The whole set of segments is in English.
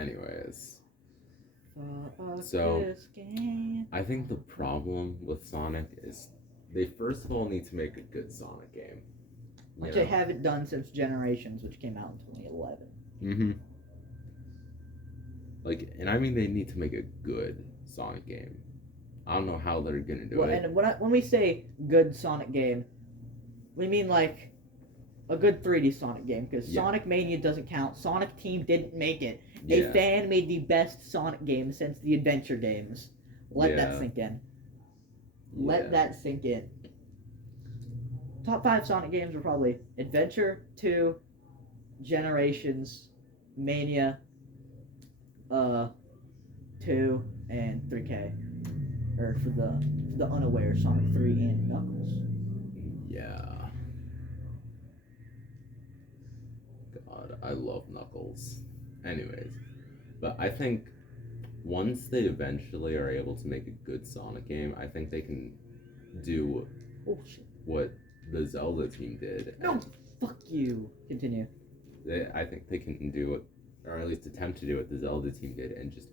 Anyways, Fuck so this game. I think the problem with Sonic is they first of all need to make a good Sonic game. Which they haven't done since Generations, which came out in 2011. Mm-hmm. Like, and I mean they need to make a good Sonic game. I don't know how they're gonna do it. And when we say good Sonic game, we mean like a good 3D Sonic game, because Sonic Mania doesn't count. Sonic Team didn't make it. A fan made the best Sonic game since the adventure games. Let that sink in. Let that sink in. Top 5 Sonic games were probably Adventure, 2, Generations, Mania, 2, and 3K. Or for the unaware, Sonic 3 and Knuckles. Yeah. God, I love Knuckles. Anyways, but I think once they eventually are able to make a good Sonic game, I think they can do what the Zelda team did. No, fuck you. Continue. I think they can do it, or at least attempt to do what the Zelda team did, and just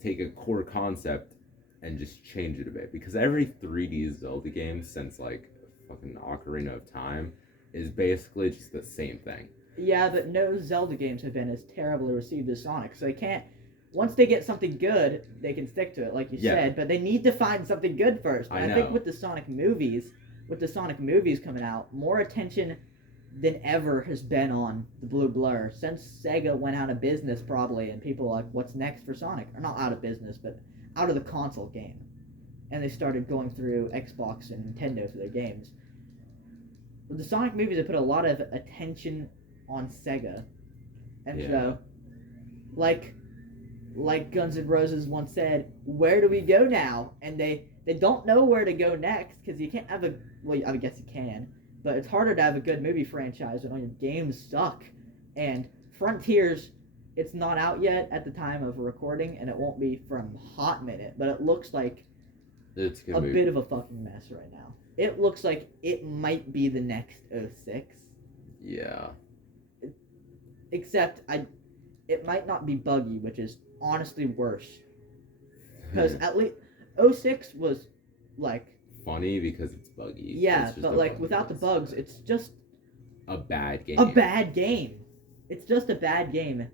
take a core concept and just change it a bit. Because every 3D Zelda game since like fucking Ocarina of Time is basically just the same thing. Yeah, but no Zelda games have been as terribly received as Sonic, so they can't. Once they get something good, they can stick to it, like you said. But they need to find something good first. And I think with the Sonic movies coming out, more attention than ever has been on the Blue Blur since Sega went out of business, probably, and people are like, "What's next for Sonic?" Or not out of business, but out of the console game, and they started going through Xbox and Nintendo for their games. With the Sonic movies, they put a lot of attention on Sega, and so, like Guns N' Roses once said, "Where do we go now?" And they don't know where to go next, because you can't have a, well, I guess you can, but it's harder to have a good movie franchise when all your games suck. And Frontiers, it's not out yet at the time of recording, and it won't be for a hot minute, but it looks like it's a bit of a fucking mess right now. It looks like it might be the next 06. Yeah. Except it might not be buggy, which is honestly worse. Because at least 06 was like funny because it's buggy. Yeah, but like without the bugs, it's just a bad game. A bad game. It's just a bad game.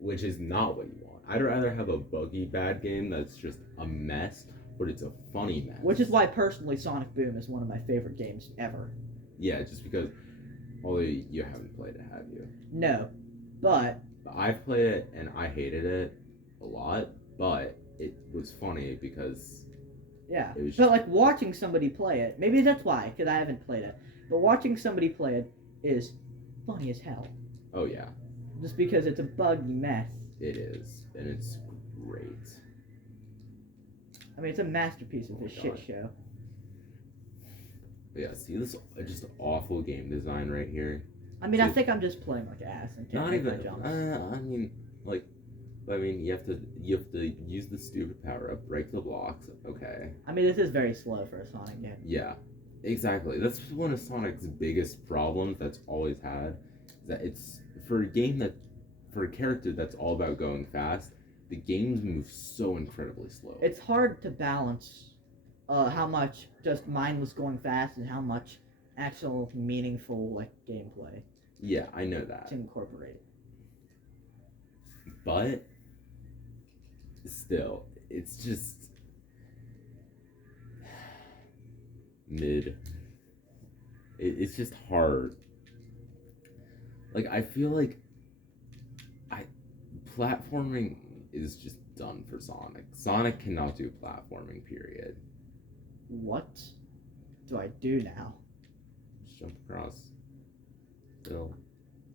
Which is not what you want. I'd rather have a buggy bad game that's just a mess, but it's a funny mess. Which is why personally Sonic Boom is one of my favorite games ever. Yeah, just because, although you haven't played it, have you? No, but I've played it and I hated it a lot, but it was funny because it was but like watching somebody play it, maybe that's why, because I haven't played it, but watching somebody play it is funny as hell. Oh yeah. Just because it's a buggy mess. It is, and it's great. I mean, it's a masterpiece of a shit show. But yeah, see this just awful game design right here. I mean, I think I'm just playing like ass and can't make my jumps. I mean, you have to use the stupid power up, break the blocks. Okay. I mean, this is very slow for a Sonic game. Yeah, exactly. That's one of Sonic's biggest problems. That's always had, is that it's for a character that's all about going fast. The games move so incredibly slow. It's hard to balance how much just mindless going fast and how much actual meaningful like gameplay. Yeah, I know that. To incorporate. But still, it's just mid. It's just hard. Like, I feel like platforming is just done for Sonic. Sonic cannot do platforming, period. What do I do now? Just jump across. Still.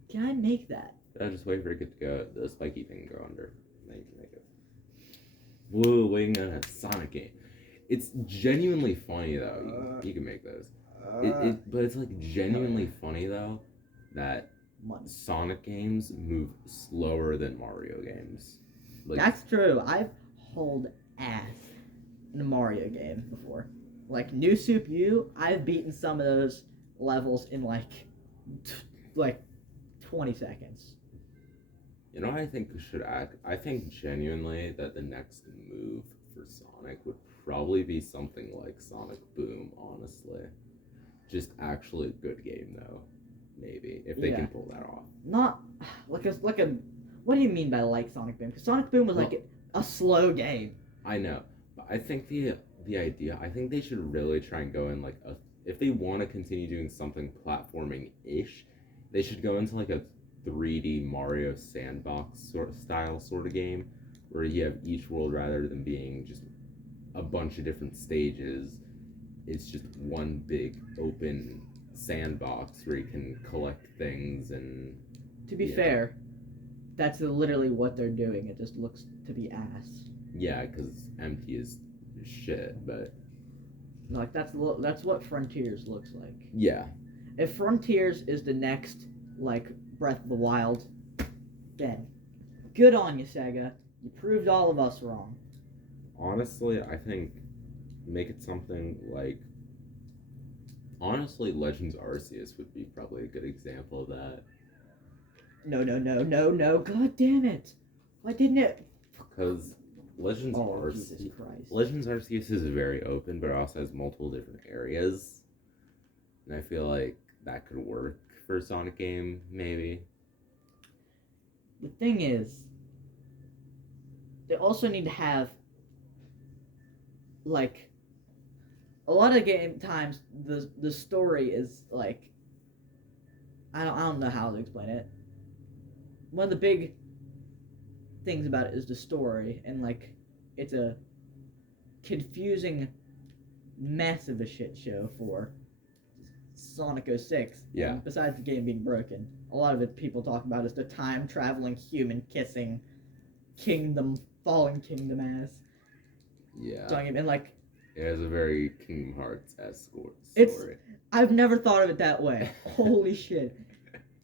Can I make that? Just wait for it to go, the spiky thing to go under. Then you can make it. Whoa, waiting on a Sonic game. It's genuinely funny, though. You can make those. But it's like genuinely funny, though, that Sonic games move slower than Mario games. Like, that's true. I've hauled ass in a Mario game before. Like New Soup U, I've beaten some of those levels in like 20 seconds. You know what I think should act? I think genuinely that the next move for Sonic would probably be something like Sonic Boom, honestly. Just actually a good game, though. Maybe, if they can pull that off. Not like a. What do you mean by like Sonic Boom? Because Sonic Boom was like a slow game. I know, but I think the idea. I think they should really try and go in like a. If they want to continue doing something platforming ish, they should go into like a 3D Mario sandbox sort of game, where you have each world rather than being just a bunch of different stages. It's just one big open sandbox where you can collect things and. To be fair, that's literally what they're doing. It just looks to be ass. Yeah, because empty is shit, but like that's what Frontiers looks like. Yeah. If Frontiers is the next like Breath of the Wild, then good on you, Sega. You proved all of us wrong. Honestly, I think make it something like. Honestly, Legends Arceus would be probably a good example of that. No. God damn it. Why didn't it? Because Legends Arceus is very open, but it also has multiple different areas. And I feel like that could work for a Sonic game, maybe. The thing is, they also need to have, like, a lot of game times the story is like, I don't know how to explain it. One of the big things about it is the story, and like it's a confusing mess of a shit show for Sonic 06. Yeah. And besides the game being broken, a lot of it people talk about is the time traveling human kissing fallen kingdom ass. Yeah. And like it has a very Kingdom Hearts-esque story. I've never thought of it that way. Holy shit.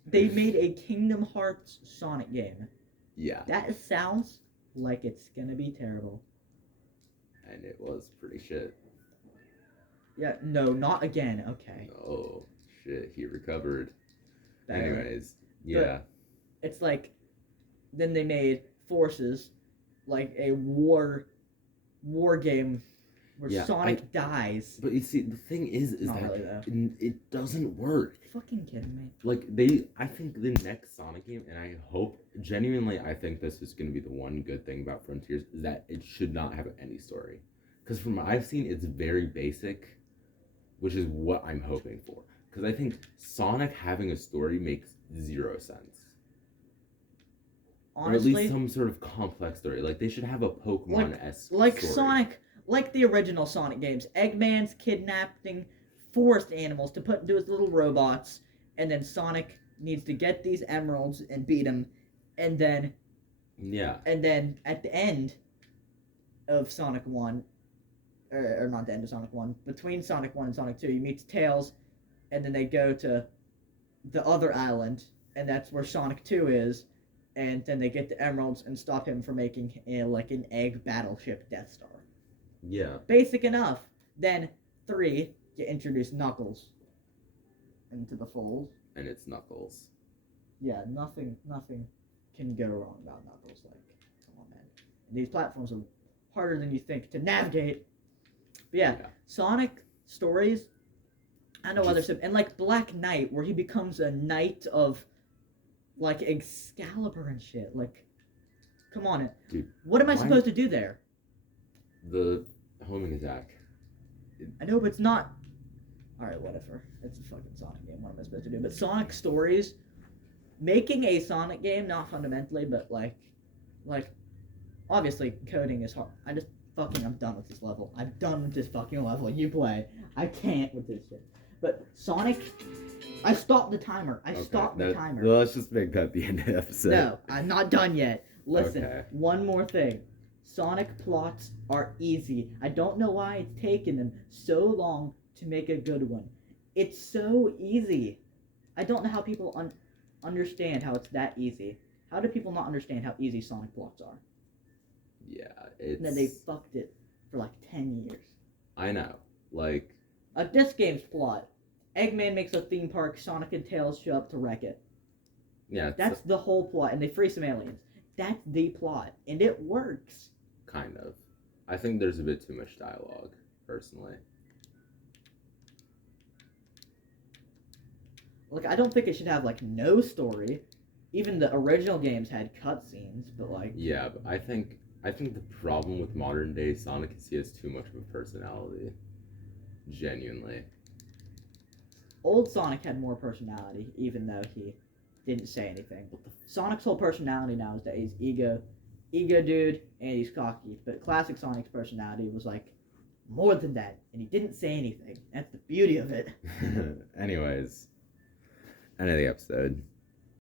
They made a Kingdom Hearts Sonic game. Yeah. That sounds like it's gonna be terrible. And it was pretty shit. Yeah, no, not again. Okay. Oh, shit. He recovered. Barely. Anyways, yeah. But it's like, then they made Forces, like a war game where Sonic dies. But you see, the thing is not that really, it doesn't work. Are you fucking kidding me? Like, I think the next Sonic game, and I hope, genuinely, I think this is going to be the one good thing about Frontiers, is that it should not have any story. Because from what I've seen, it's very basic, which is what I'm hoping for. Because I think Sonic having a story makes zero sense. Honestly, or at least some sort of complex story. Like, they should have a Pokemon-esque like story. Sonic, like the original Sonic games. Eggman's kidnapping forest animals to put into his little robots, and then Sonic needs to get these emeralds and beat them, and then... Yeah. And then, at the end of Sonic 1, or not the end of Sonic 1, between Sonic 1 and Sonic 2, he meets Tails, and then they go to the other island, and that's where Sonic 2 is, and then they get the emeralds and stop him from making an egg battleship Death Star. Yeah. Basic enough. Then 3, you introduce Knuckles into the fold. And it's Knuckles. Yeah, nothing can go wrong about Knuckles. Like, come on, man. And these platforms are harder than you think to navigate. But yeah. Sonic stories, I know other stuff. And like Black Knight, where he becomes a knight of like Excalibur and shit. Like, come on. Dude, what am I supposed to do there? The homing attack. I know, but it's not... Alright, whatever. It's a fucking Sonic game. What am I supposed to do? But Sonic stories... Making a Sonic game, not fundamentally, but like... Obviously, coding is hard. I'm done with this level. I'm done with this fucking level. You play. I can't with this shit. But Sonic... I stopped the timer. Stopped the timer. Let's just make that the end of the episode. No, I'm not done yet. Listen, one more thing. Sonic plots are easy. I don't know why it's taken them so long to make a good one. It's so easy. I don't know how people understand how it's that easy. How do people not understand how easy Sonic plots are? Yeah, it's... And then they fucked it for like 10 years. I know. Like this game's plot. Eggman makes a theme park, Sonic and Tails show up to wreck it. Yeah, that's the whole plot, and they free some aliens. That's the plot, and it works. Kind of. I think there's a bit too much dialogue, personally. Like, I don't think it should have, like, no story. Even the original games had cutscenes, but, like... Yeah, but I think the problem with modern day Sonic is he has too much of a personality. Genuinely. Old Sonic had more personality, even though he didn't say anything. But Sonic's whole personality now is that he's ego dude, and he's cocky. But classic Sonic's personality was, like, more than that, and he didn't say anything. That's the beauty of it. Anyways, end of the episode.